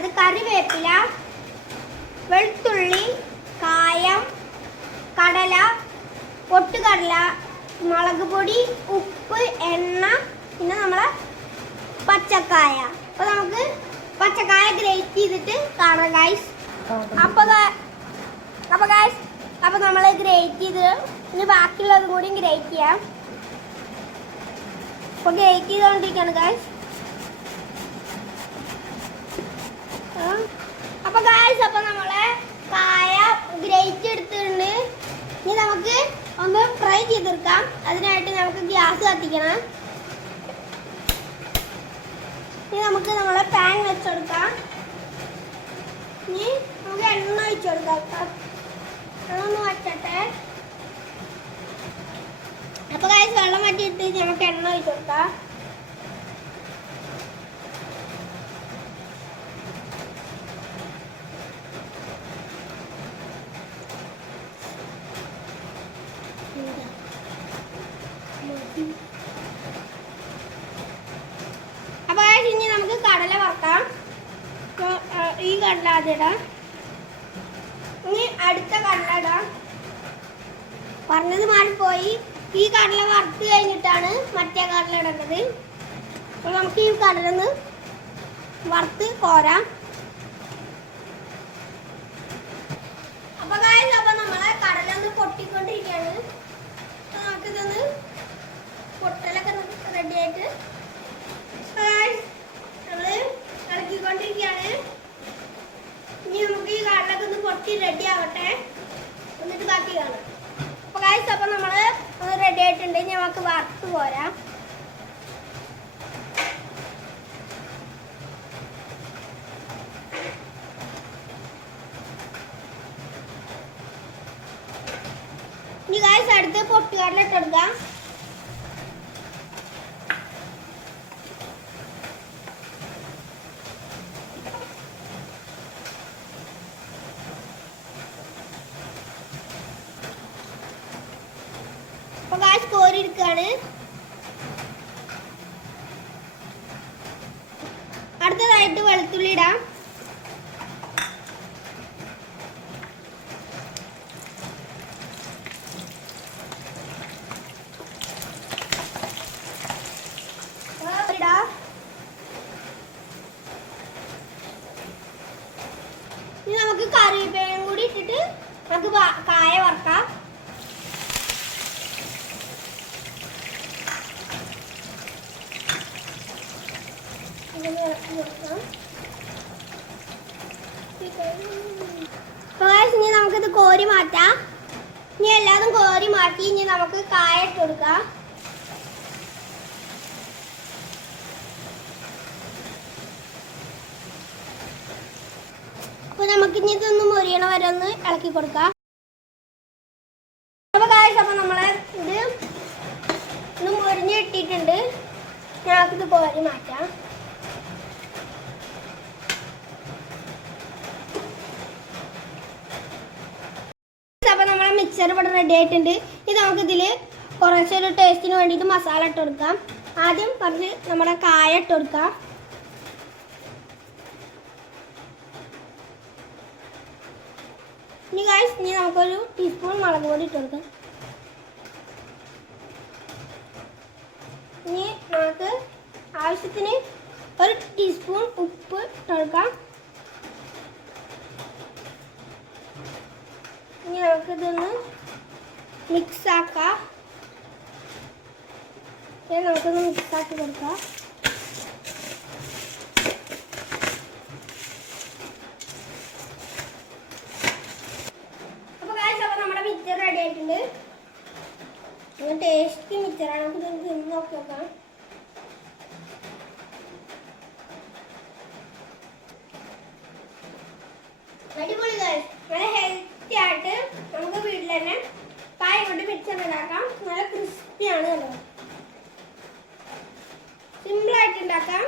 വേണ്ടത് കറിവേപ്പില, വെളുത്തുള്ളി, കായം, കടല, പൊട്ടുകടല, മുളക് പൊടി, ഉപ്പ്, എണ്ണ, പിന്നെ നമ്മളെ പച്ചക്കായ. അപ്പോൾ നമുക്ക് പച്ചക്കായ ഗ്രേറ്റ് ചെയ്തിട്ട് കാണാം ഗൈസ്. അപ്പോൾ നമ്മൾ ഗ്രേറ്റ് ചെയ്ത് ഇനി ബാക്കിയുള്ളതും കൂടി ഗ്രേറ്റ് ചെയ്യാം. അപ്പോൾ ഗ്രേറ്റ് ചെയ്തുകൊണ്ടിരിക്കുകയാണ് ഗൈസ്. അപ്പോൾ നമ്മളെ കായ ഗ്രേറ്റ് എടുത്തിട്ടുണ്ട്. ഇനി നമുക്ക് ഒന്ന് ഫ്രൈ ചെയ്തെടുക്കാം. അതിനായിട്ട് നമുക്ക് ഗ്യാസ് കത്തിക്കണം. ഇനി നമുക്ക് നമ്മളെ പാൻ വെച്ചെടുക്കാം. ഇനി നമുക്ക് എണ്ണ ഒഴിച്ചു കൊടുക്കാം. എണ്ണ ഒന്ന് വച്ചട്ടെ. അപ്പോൾ ഗൈസ് വെള്ളം വറ്റിയിട്ട് നമുക്ക് എണ്ണ ഒഴിച്ചു കൊടുക്കാം. അപ്പോൾ ഇനി നമുക്ക് കടല വറുക്കാം. ഈ കടല ആദ്യം ഇടാം. ഇനി അടുത്ത കടല ഇടാം. പറഞ്ഞത് മാറിപ്പോയി. ഈ കടല വറുത്ത് കഴിഞ്ഞിട്ടാണ് മറ്റേ കടല ഇടേണ്ടത്. അപ്പോൾ നമുക്ക് ഈ കടല ഒന്ന് വറുത്ത് കോരാം. അപ്പോൾ നമ്മളെ കടല ഒന്ന് പൊട്ടിക്കൊണ്ടിരിക്കുകയാണ്. അപ്പോൾ നമുക്കിതൊന്ന് പൊട്ടലൊക്കെ റെഡി ആയിട്ട് നമ്മൾ ഇളക്കിക്കൊണ്ടിരിക്കുകയാണ്. ഇനി നമുക്ക് ഈ കടലൊക്കെ ഒന്ന് പൊട്ടി റെഡി ആവട്ടെ, എന്നിട്ട് ബാക്കി കാണാം. അപ്പോൾ നമ്മൾ റെഡി ആയിട്ടുണ്ട്. ഇനി നമുക്ക് വറുത്ത് പോരാം. ഇനി ഗൈസ് അടുത്ത് പൊട്ടുകടല ഇട്ടെടുക്കാം. അപ്പോൾ ഗൈസ് കോരി എടുക്കുകയാണ്. അടുത്തതായിട്ട് വെളുത്തുള്ളി ഇടാം. ഇനി നമുക്ക് കറിവേപ്പിലയും കൂടി ഇട്ടിട്ട് നമുക്ക് കായ വറുക്കാം. ഇനി നമുക്കിത് കോരി മാറ്റാം. ഇനി എല്ലാതും കോരി മാറ്റി ഇനി നമുക്ക് കായ ഇട്ട് കൊടുക്കാം. അപ്പോൾ നമുക്ക് ഇനി ഇതൊന്ന് മൊരിയണ വരെ ഒന്ന് ഇളക്കി കൊടുക്കാം. അപ്പോൾ നമ്മളെ ഇത് ഒന്ന് മൊരിഞ്ഞ് ഇട്ടിട്ടുണ്ട്. ഞങ്ങൾക്കിത് കോരി മാറ്റാം. അപ്പോൾ നമ്മളെ മിക്സർ ഇവിടെ റെഡി ആയിട്ടുണ്ട്. ഇത് നമുക്കിതിൽ കുറച്ചൊരു ടേസ്റ്റിന് വേണ്ടിയിട്ട് മസാല ഇട്ട് കൊടുക്കാം. ആദ്യം കുറച്ച് നമ്മുടെ കായ ഇട്ട് കൊടുക്കാം. ഇനി നമുക്കൊരു ടീസ്പൂൺ മുളക് പൊടി ഇട്ട് കൊടുക്കാം. ഇനി നമുക്ക് ആവശ്യത്തിന് ഒരു ടീസ്പൂൺ ഉപ്പ് ഇട്ട് കൊടുക്കാം. ഇനി നമുക്കിതൊന്ന് മിക്സാക്കാം. നമുക്കൊന്ന് മിക്സാക്കി കൊടുക്കാം. അപ്പോൾ നമ്മുടെ മിക്സർ റെഡി ആയിട്ടുണ്ട്. ടേസ്റ്റി മിക്സറാണ്. നമുക്ക് തിന്ന് നോക്കി നോക്കാം. അടിപൊളി ഗൈസ്, നല്ല ഹെൽത്തി ആയിട്ട് നമുക്ക് വീട്ടിൽ തന്നെ കായ കൊണ്ട് മിക്സർ ഉണ്ടാക്കാം. നല്ല ക്രിസ്പിയാണ് കേട്ടോ. സിമ്പിളായിട്ട് ഉണ്ടാക്കാം.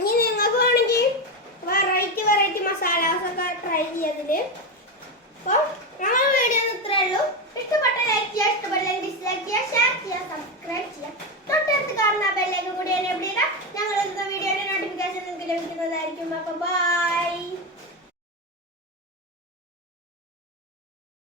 ഇനി നിങ്ങൾക്ക് വേണമെങ്കിൽ വെറൈറ്റി മസാലാസ് ഒക്കെ ട്രൈ ചെയ്തതിൽ. അപ്പോൾ